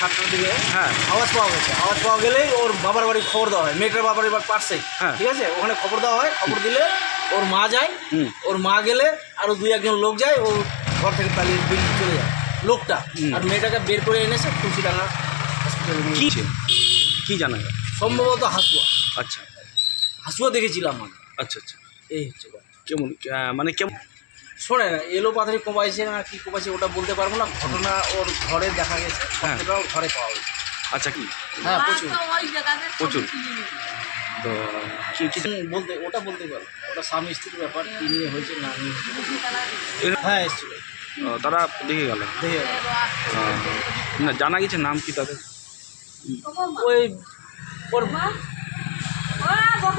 7টার দিকে হ্যাঁ আওয়াজ পাওয়া গেছে। আওয়াজ পাওয়া গেলেই ওর বাবার বাড়ি খবর দেওয়া হয়, মেয়েটার বাবার বাড়ি পাশেই। হ্যাঁ। ঠিক আছে, ওখানে খবর দেওয়া হয়। খবর দিলে ওর মা যায়, ওর মা গেলে আরও 2-1 জন লোক যায়, ও ঘর থেকে পালিয়ে বেরিয়ে চলে যায় লোকটা। আর মেয়েটাকে বের করে এনেছে তুলসীডাঙ্গা হসপিটালে। কি জানা যায়? সম্ভবত হাসুয়া। আচ্ছা হাসুয়া দেখেছিলাম আমি। আচ্ছা আচ্ছা। এই হচ্ছে কেমন মানে কেমন? শোনে না, এলো পাথারি কোপাইছে না কি কোপাইছে ওটা বলতে পারবো না। ঘটনা ওর ঘরে দেখা গেছে, সবটা ওর ঘরে পাওয়া গেছে। আচ্ছা কি? হ্যাঁ প্রচুর প্রচুর। তো কি বলতে ওটা বলতে পারবো, ওটা স্বামী স্ত্রীর ব্যাপার, কি নিয়ে হয়েছে না নিয়ে হয়েছে। হ্যাঁ এসেছিল, তারা দেখে গেল। দেখে না জানা গেছে নাম কি তাদের? ওই ওর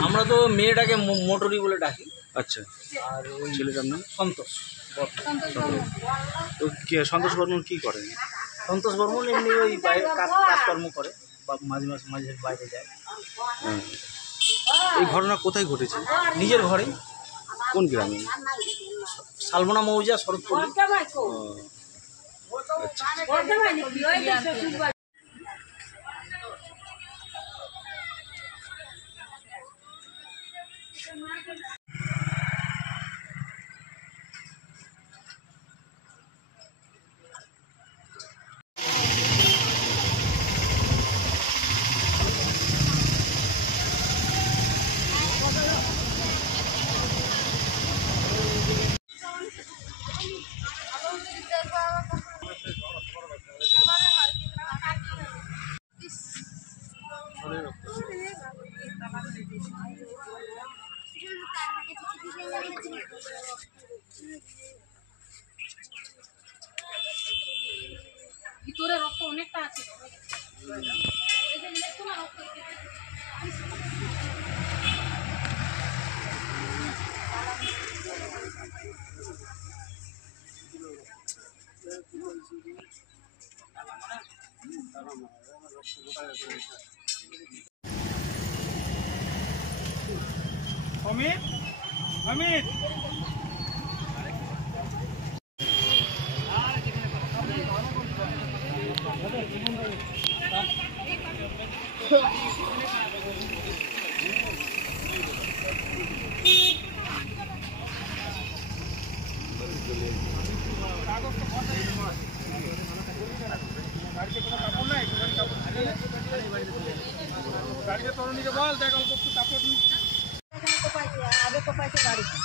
আমরা তো মেয়েটাকে মোটরি বলে ডাকি। আচ্ছা। আর ওই ছেলেটার নাম সন্তোষ। তো সন্তোষ বর্মন কী করেন? সন্তোষ বর্মন এমনি ওই বাইরে কাজকর্ম করে বা মাঝে মাঝে বাইরে যায়। এই ঘটনা কোথায় ঘটেছে? নিজের ঘরেই। কোন গ্রামে? শালবনা মৌজা, শরৎপুর। ভিতরে রক্ত অনেকটা আছে। অমিত অমিত গাড়িতে তোর নিচে বল দেখ অল্প একটু কাপড় আগে কোপাইছে গাড়িতে।